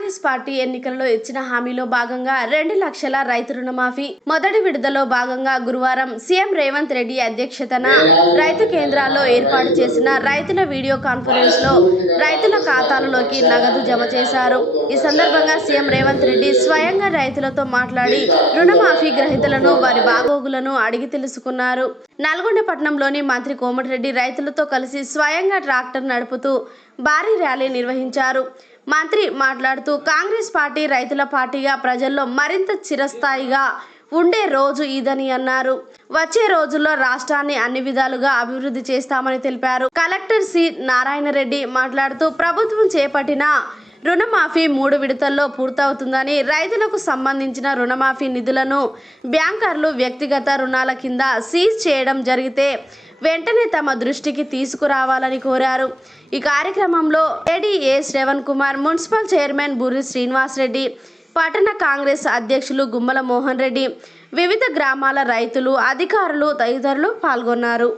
Congress party ఎన్నికల్లో ఇచ్చిన హామీలో భాగంగా 2 లక్షల రైతు రుణమాఫీ మొదటి విడతలో భాగంగా గురువారం సీఎం రేవంత్ రెడ్డి అధ్యక్షతన రైతు కేంద్రాల్లో ఏర్పాటు చేసిన రైతుల వీడియో కాన్ఫరెన్స్ లో రైతుల ఖాతాలలోకి నగదు జమ చేశారు. ఈ సందర్భంగా సీఎం రేవంత్ రెడ్డి స్వయంగా రైతులతో మాట్లాడి రుణమాఫీ గ్రహీతలను వారి బాగోగులను అడిగి తెలుసుకున్నారు. నల్గొండ పట్టణంలోని మంత్రి కోమటిరెడ్డి రైతులతో కలిసి స్వయంగా ట్రాక్టర్ నడుపుతూ భారీ ర్యాలీ నిర్వహించారు. మంత్రి మాట్లాడుతూ కాంగ్రెస్ పార్టీ రైతుల పార్టీగా ప్రజల్లో మరింత చిరస్థాయిగా ఉండే రోజు ఇదని అన్నారు. వచ్చే రోజుల్లో రాష్ట్రాన్ని అన్ని విధాలుగా అభివృద్ధి చేస్తామని తెలిపారు. కలెక్టర్ సి నారాయణరెడ్డి మాట్లాడుతూ ప్రభుత్వం చేపట్టిన రుణమాఫీ 3 విడతల్లో పూర్తవుతుందని, రైతులకు సంబంధించిన రుణమాఫీ నిధులను బ్యాంకర్లు వ్యక్తిగత రుణాల కింద సీజ్ చేయడం జరిగితే వెంటనే తమ దృష్టికి తీసుకురావాలని కోరారు. ఈ కార్యక్రమంలో ADA Shravan Kumar, municipal chairman Burri Srinivas Reddy, పట్టణ కాంగ్రెస్ అధ్యక్షులు గుమ్మల మోహన్ రెడ్డి, వివిధ గ్రామాల రైతులు, అధికారులు తదితరులు పాల్గొన్నారు.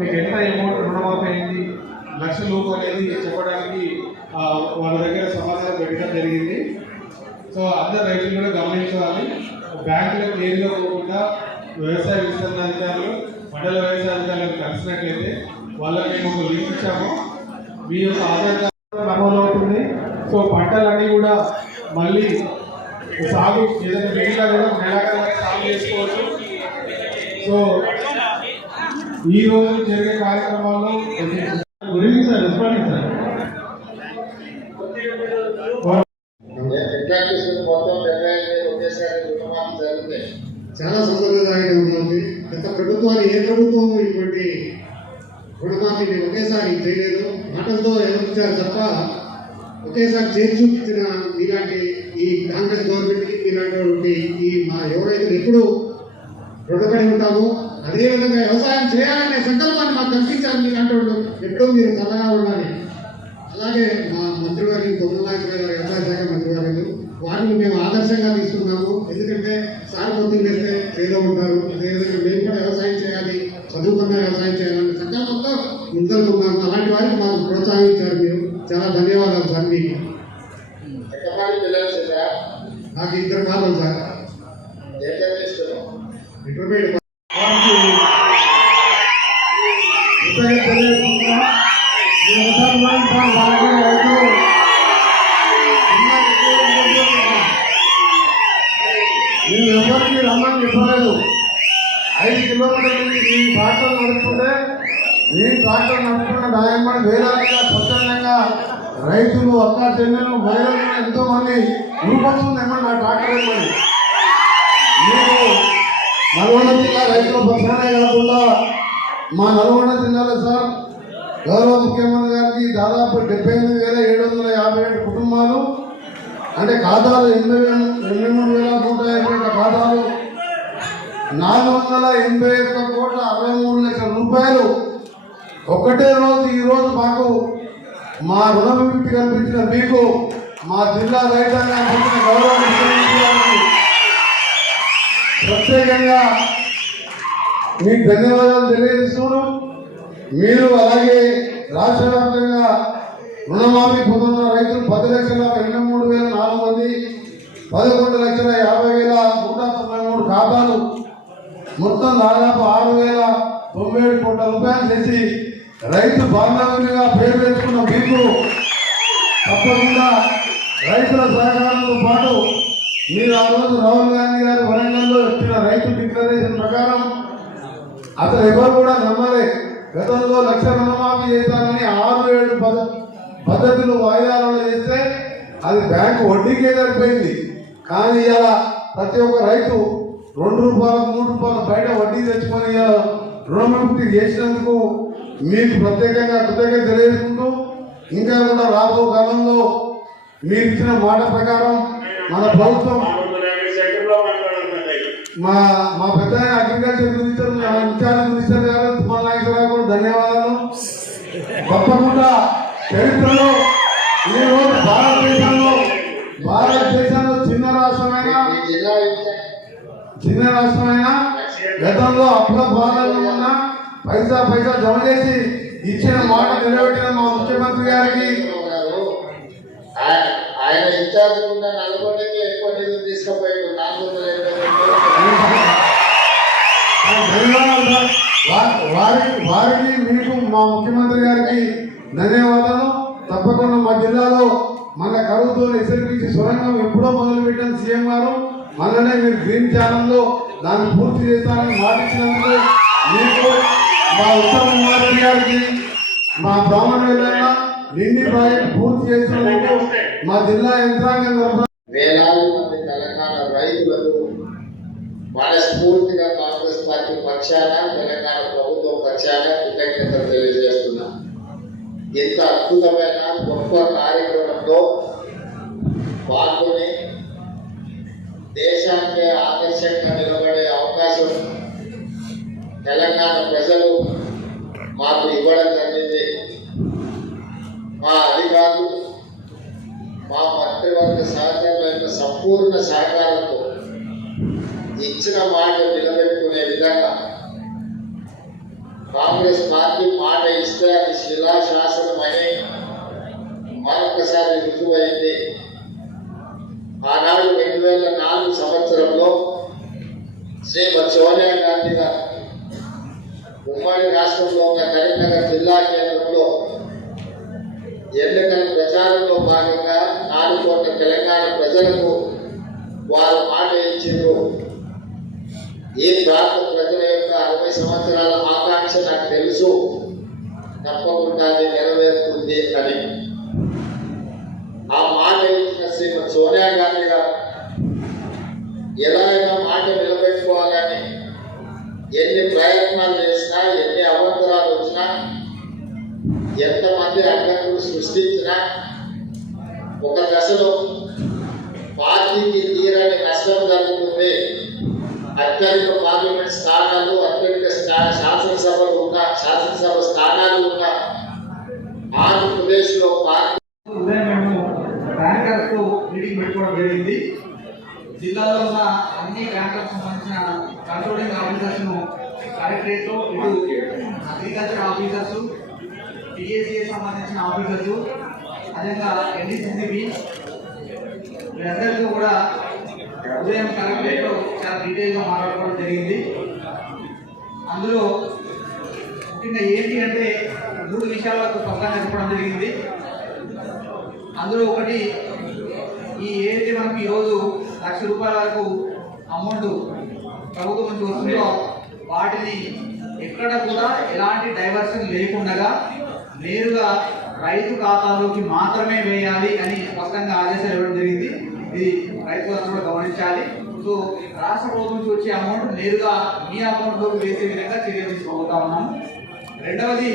మీకు ఎంత అమౌంట్ రుణమాఫీ అయింది, లక్షలు అనేది చెప్పడానికి వాళ్ళ దగ్గర సమాచారం పెట్టడం జరిగింది. సో అందరు రైతులు కూడా గమనించాలి. బ్యాంకులకు నేరుగా పోకుండా వ్యవసాయ విస్తరణాధికారులు, మండల వ్యవసాయ అధికారులకు కలిసినట్లయితే వాళ్ళకి మేము ఒక లింక్ ఇచ్చాము. మీ యొక్క ఆధార్ కార్డు నమోదు అవుతుంది. సో పంటలన్నీ కూడా మళ్ళీ సాగు ఏదైనా మిగిలిన కూడా నెలాఖరు సాగు చేసుకోవచ్చు. సో ఈ రోజు జరిగే కార్యక్రమాల్లో గురించి సార్ రెస్పాండింగ్ సార్ చాలా సంతోషదాయకంగా ఉంది. గత ప్రభుత్వాలు ఏ ప్రభుత్వం ఇటువంటి రుణమాఫీని ఒకేసారి చేయలేదు. మాటలతో ఎవరిచ్చారు తప్ప ఒకేసారి చేసి చూపించిన మీలాంటి ఈ కాంగ్రెస్ గవర్నమెంట్కి మీలాంటి ఈ మా ఎవరైతే ఎప్పుడు రుణపడి ఉంటామో అదేవిధంగా వ్యవసాయం చేయాలనే సంకల్పాన్ని మాకు కల్పించారు. మీలాంటి వాళ్ళు ఎప్పుడూ మీరు చల్లగా ఉండాలి. అలాగే మా మంత్రివారి కొమ్మలాంటి గారు వ్యవసాయ శాఖ మంత్రివారు, వారిని మేము ఆదర్శంగా తీసుకున్నాము. ఎందుకంటే సార్ పొద్దున్న వేస్తే చేలో ఉంటారు. అదేవిధంగా మేము కూడా వ్యవసాయం చేయాలి, చదువుకున్న వ్యవసాయం చేయాలనే సంకల్పంతో ముందుకున్నాము. అలాంటి వారికి మాకు ప్రోత్సహించారు. మీరు చాలా ధన్యవాదాలు సార్. మీకు నాకు 2 కావాలి సార్. ఇంటర్మీడియట్ నేను ఎవరికి రమ్మని చెప్పలేదు. 5 కిలోమీటర్లు ఈ ట్రాక్టర్ నడుపుతుంటే నేను ట్రాక్టర్ నడుపుతున్న న్యాయమని వేలాదిగా స్వచ్ఛందంగా రైతులు, అక్క చెల్లెలు, మహిళలు ఎంతో మంది రూపొందుతుందేమని నా ట్రాక్టర్ ఏమని. మీరు నల్గొండ జిల్లా రైతుల పక్షానే కాకుండా మా నల్గొండ జిల్లాలో సార్ గౌరవ ముఖ్యమంత్రి గారికి దాదాపు 78,757 కుటుంబాలు, అంటే ఖాతాలు 83,150 ఖాతాలు, 481,63 రూపాయలు ఒకటే రోజు. ఈరోజు మాకు మా రుణ విముక్తి కల్పించిన మీకు మా జిల్లా రైతాంగం గౌరవ ముఖ్యమంత్రి గారికి ప్రత్యేకంగా మీకు ధన్యవాదాలు తెలియజేస్తున్నాం. మీరు అలాగే రాష్ట్ర వ్యాప్తంగా రుణమాఫీ పొందుతున్న రైతులు 10,83,004 మంది, 11,50,193 ఖాతాలు, మొత్తం దాదాపు 6,097 కోట్ల రూపాయలు చేసి రైతు బాంధవ్యంగా పేరు తెచ్చుకున్న మీకు తప్పకుండా రైతుల సహకారంతో పాటు మీరు ఆ రోజు రాహుల్ గాంధీ గారు వరంగల్లో ఇచ్చిన రైతు డిక్లరేషన్ ప్రకారం అసలు ఎవరు కూడా నమ్మలే. గతంలో 1 లక్ష రుణమాఫీ చేస్తానని 6-7 పద్ధతులు వాయిదాలలో చేస్తే అది బ్యాంకు వడ్డీకే సరిపోయింది. కానీ ఇలా ప్రతి ఒక్క రైతు 2 రూపాయలు 3 రూపాయలు బయట వడ్డీ తెచ్చుకొని రుణముక్తి చేసినందుకు మీకు ప్రత్యేకంగా కృతజ్ఞత తెలియజేసుకుంటూ ఇంకా కూడా రాబో కాలంలో మీరు ఇచ్చిన మాట ప్రకారం మన ప్రభుత్వం మా మా పెద్ద అగ్రికల్చర్ మినిస్టర్ ఇన్ఛార్జ్ మినిస్టర్ గారు తుమ్మల నాగేశ్వరరావు కూడా ధన్యవాదాలు. తప్పకుండా చరిత్రలో ఈ రోజు భారతదేశంలో చిన్న రాష్ట్రమైనా గతంలో అప్పుల బాధల్లో ఉన్న పైసా జమ చేసి ఇచ్చిన మాట నిలబెట్టిన మా ముఖ్యమంత్రి గారికి ఆయన ఇన్ఛార్జ్ ఉన్న నల్గొండకి ఎక్కువ నిధులు తీసుకుపోయాడు 420 ధన్యవాదాలు. వారికి మీకు మా ముఖ్యమంత్రి గారికి ధన్యవాదాలు. తప్పకుండా మా జిల్లాలో మన కరువుతో ఎస్ఎల్పిసి సొరంగం ఎప్పుడో మొదలు పెట్టాను సీఎం గారు. మననే మీరు గ్రీన్ ఛానల్లో దాన్ని పూర్తి చేస్తారని మాటిచ్చినందుకు మీకు మా ఉత్తమ కుమార్ గారికి మా బ్రాహ్మణ నిండి ప్రాజెక్ట్ పూర్తి చేసినందుకు మా జిల్లా యంత్రాంగం వేలాది మంది తెలంగాణ రైతులకు మనస్ఫూర్తిగా కాంగ్రెస్ పార్టీ పక్షాన తెలంగాణ ప్రభుత్వం పక్షాన కృతజ్ఞతలు తెలియజేస్తున్నా. ఇంత అద్భుతమైన గొప్ప కార్యక్రమంలో పాల్గొని దేశానికి ఆదర్శంగా నిలబడే అవకాశం తెలంగాణ ప్రజలు మాకు ఇవ్వడం జరిగింది. మా అధికారులు మా మంత్రివర్గ సహకారుల సంపూర్ణ సహకారంతో ఇచ్చిన మాట నిలబెట్టుకునే విధంగా కాంగ్రెస్ పార్టీ మాట ఇస్తే అది శిలాశాసనమని మరొకసారి రుజువైంది. ఆనాడు 2004 సంవత్సరంలో శ్రీమతి సోనియా గాంధీ గారు ఉమ్మడి రాష్ట్రంలో ఉన్న కరీంనగర్ జిల్లా కేంద్రంలో ఎన్నికల ప్రచారంలో భాగంగా 4 కోట్ల తెలంగాణ ప్రజలకు వారు మాట ఇచ్చిండ్రు. ఈ ప్రాంత ప్రజల యొక్క 60 సంవత్సరాల ఆకాంక్ష నాకు తెలుసు, తప్పకుండా అది నెరవేరుతుంది అని ఆ మాట ఇచ్చిన శ్రీమతి సోనియా గాంధీ గారు ఎలా అయినా మాట నిలబెట్టుకోవాలని ఎన్ని ప్రయత్నాలు చేసినా, ఎన్ని అవంతరాలు వచ్చినా, ఎంతమంది అడ్డంకులు సృష్టించినా ఒక దశలో పార్టీకి తీరని నష్టం జరుగుతుంది. అత్యధిక పార్లమెంట్ స్థానాలు, అత్యధిక శాసనసభ స్థానాలు ఉన్న ఆంధ్రప్రదేశ్ లో పార్టీ ఉదయం మేము బ్యాంకర్స్ మీటింగ్ పెట్టుకోవడం జరిగింది. జిల్లాలో ఉన్న అన్ని బ్యాంకర్స్ సంబంధించిన కంట్రోలింగ్ ఆఫీసర్స్ ను కలెక్టరేట్ లో ఇటు అగ్రికల్చర్ ఆఫీసర్స్, టీఏసీఏ సంబంధించిన ఆఫీసర్స్, అదేవిధంగా ఎన్డీసీసీబీ వీరందరితో కూడా ఉదయం కలెక్టరేట్ లో చాలా డీటెయిల్ గా మాట్లాడుకోవడం జరిగింది. అందులో ముఖ్యంగా ఏంటి అంటే 3 విషయాలకు స్పష్టంగా చెప్పడం జరిగింది. అందులో ఒకటి, ఈ ఏదైతే మనకి ఈరోజు ₹1,00,000 వరకు అమౌంట్ ప్రభుత్వం నుంచి వస్తుందో వాటిని ఎక్కడ కూడా ఎలాంటి డైవర్షన్ లేకుండా నేరుగా రైతు ఖాతాలోకి మాత్రమే వేయాలి అని స్పష్టంగా ఆదేశాలు ఇవ్వడం జరిగింది. ఇది రైతులందరూ కూడా గమనించాలి. సో రాష్ట్ర ప్రభుత్వం నుంచి వచ్చే అమౌంట్ నేరుగా మీ అకౌంట్లోకి వేసే విధంగా చర్యలు తీసుకోబోతా ఉన్నాం. రెండవది,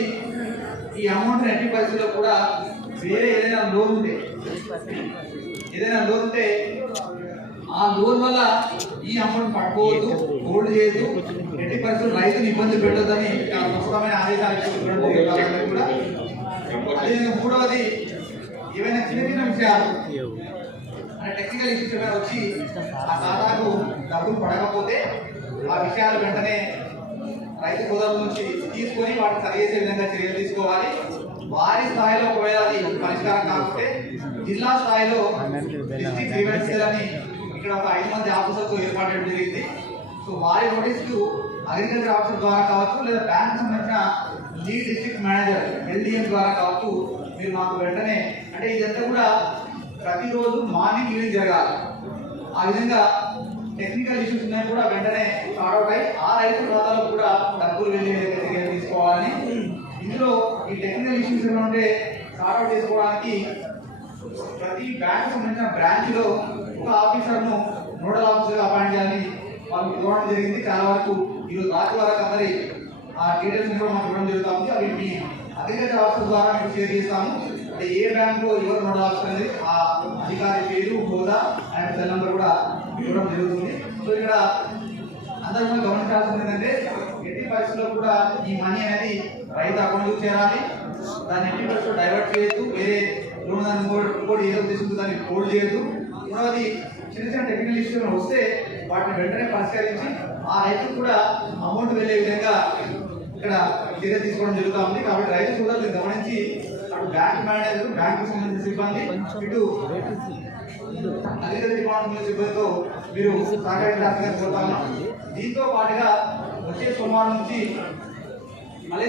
ఈ అమౌంట్ ఎట్టి పరిస్థితుల్లో కూడా వేరే ఏదైనా లోన్ ఉంటే ఆ లోన్ వల్ల ఈ అమౌంట్ పట్టుకోవద్దు, హోల్డ్ చేయొద్దు, ఎట్టి పరిస్థితులు రైతుని ఇబ్బంది పెట్టొద్దని చాలా స్పష్టమైన ఆదేశాలు ఇవ్వడం జరిగింది కూడా. అదేవిధంగా మూడవది, ఏవైనా చిన్న విషయాలు టెక్నికల్ ఇష్యూస్ ఏమైనా వచ్చి ఆ ఖాతాకు డబ్బులు పడకపోతే ఆ విషయాలు వెంటనే రైతు సోదరుల నుంచి తీసుకొని వాటిని సరిచేసే విధంగా చర్యలు తీసుకోవాలి. వారి స్థాయిలో ఒకవేళ అది పరిష్కారం కాకపోతే జిల్లా స్థాయిలో డిస్ట్రిక్ట్ గ్రీవెన్స్ సెల్ అని ఇక్కడ ఒక 5 మంది ఆఫీసర్తో ఏర్పాటు చేయడం జరిగింది. సో వారి నోటీసులు అగ్రికల్చర్ ఆఫీసర్ ద్వారా కావచ్చు, లేదా బ్యాంక్ సంబంధించిన లీడ్ డిస్ట్రిక్ట్ మేనేజర్ LDM ద్వారా కావచ్చు, మీరు మాకు వెంటనే, అంటే ఇదంతా కూడా ప్రతిరోజు మార్నింగ్ ఈవినింగ్ జరగాలి. ఆ విధంగా టెక్నికల్ ఇష్యూస్ ఉన్నాయి కూడా వెంటనే సార్ట్అవుట్ అయ్యి ఆ రైతు ఖాతాలో కూడా డబ్బులు వెళ్ళే చర్యలు తీసుకోవాలని. ఇందులో ఈ టెక్నికల్ ఇష్యూస్ ఏమంటే సార్ట్అవుట్ చేసుకోవడానికి ప్రతి బ్యాంక్ సంబంధించిన బ్రాంచ్ లో ఒక ఆఫీసర్ను నోడల్ ఆఫీసర్ అపాయింట్ చేయాలని వాళ్ళు ఇవ్వడం జరిగింది. చాలా వరకు ఈరోజు రాత్రి వరకు అందరి ఆ డీటెయిల్స్ కూడా మాకు ఇవ్వడం జరుగుతుంది. అవి మీ అగ్రికల్చర్ ఆఫీసర్ ద్వారా మేము షేర్ చేస్తాము. అంటే ఏ బ్యాంకు ఎవరు నోట్ రాస్తుంది ఆ అధికారి పేరు, హోదా అండ్ సెల్ నెంబర్ కూడా ఇవ్వడం జరుగుతుంది. సో ఇక్కడ అందరూ కూడా గమనించాల్సింది ఏంటంటే ఎట్టి పరిస్థితుల్లో కూడా ఈ మనీ అనేది రైతు అకౌంట్ చేరాలి. దాన్ని ఎట్టి పరిస్థితుల్లో డైవర్ట్ చేయొద్దు, వేరే లోన్ దాన్ని ఇంకోటి ఏదో తీసుకుంటూ దాన్ని హోల్డ్ చేయొద్దు. మూడవది చిన్న చిన్న టెక్నికల్ ఇష్యూలు వస్తే వాటిని వెంటనే పరిష్కరించి ఆ రైతుకు కూడా అమౌంట్ వెళ్ళే విధంగా ఇక్కడ చర్య తీసుకోవడం జరుగుతూ ఉంది. కాబట్టి రైతు సోదరులు గమనించి అటు బ్యాంక్ మేనేజర్, బ్యాంకు సంబంధించిన సిబ్బంది, ఇటు అగ్రికల్చర్ డిపార్ట్మెంట్ సిబ్బందితో మీరు సహకరించాల్సిందిగా కోరుతా ఉన్నాం. దీంతో పాటుగా వచ్చే సోమవారం నుంచి మళ్ళీ